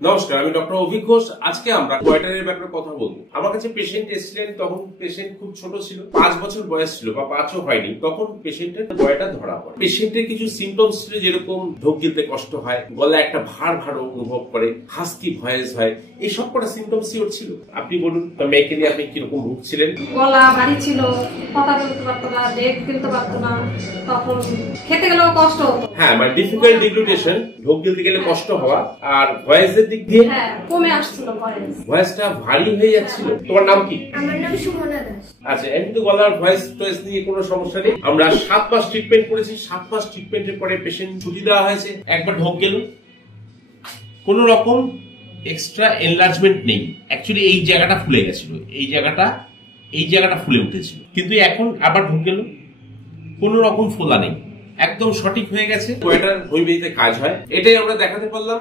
নমস্কার, আমি ডক্টর অভিক ঘোষ। আজকে আমরা গয়টারের ব্যাপারে কথা বলবো। আমার কাছে পেশেন্ট এসেছিলেন, তখন পেশেন্ট খুব ছোট ছিল, 5 বছর বয়স ছিল বা 5ও হয়নি। তখন পেশেন্টের গয়টা ধরা পড়ে। পেশেন্টের কিছু সিমটমস ছিল, যেরকম ঢোক গিলতে কষ্ট হয়, গলায় একটা ভার ভার অনুভব করে, হাস্কি ভয়েস হয়, এই সব কটা সিমটমস ওর ছিল। আপনি বলুন, মেয়েকে নিয়ে আপনি কিরকম ভুগছিলেন? গলা ভারী ছিল, কথা বলতে পারতো না, ডেক ফেলতে পারতো না, তখন খেতে গেলেও কষ্ট হতো। হ্যাঁ, মানে ডিফিকাল্ট ডিগ্লুটেশন, ঢোক গিলতে গেলে কষ্ট হওয়া, আর ভয়েসের দিক দিয়ে কমে আসছিল, ভয়েসটা ভারী হয়ে যাচ্ছিল। তোমার নাম কি? আমার নাম সুমনা দাস। আচ্ছা, এমনি তো গলার ভয়েস টয়েস নিয়ে কোনো সমস্যা নেই। আমরা 7 মাস ট্রিটমেন্ট করেছি। 7 মাস ট্রিটমেন্টের পরে পেশেন্ট ছুটি দেওয়া হয়েছে। একবার ঢোক গেল, কোন রকম এক্সট্রা এনলার্জমেন্ট নেই। অ্যাকচুয়ালি এই জায়গাটা ফুলে গেছিল, এই জায়গাটা ফুলে উঠেছিল, কিন্তু এখন আবার ঢোক গেল, কোন রকম ফোলা নেই, একদম সঠিক হয়ে গেছে। গয়টার হোমিওপ্যাথিতে কাজ হয়, এটাই আমরা দেখাতে পারলাম।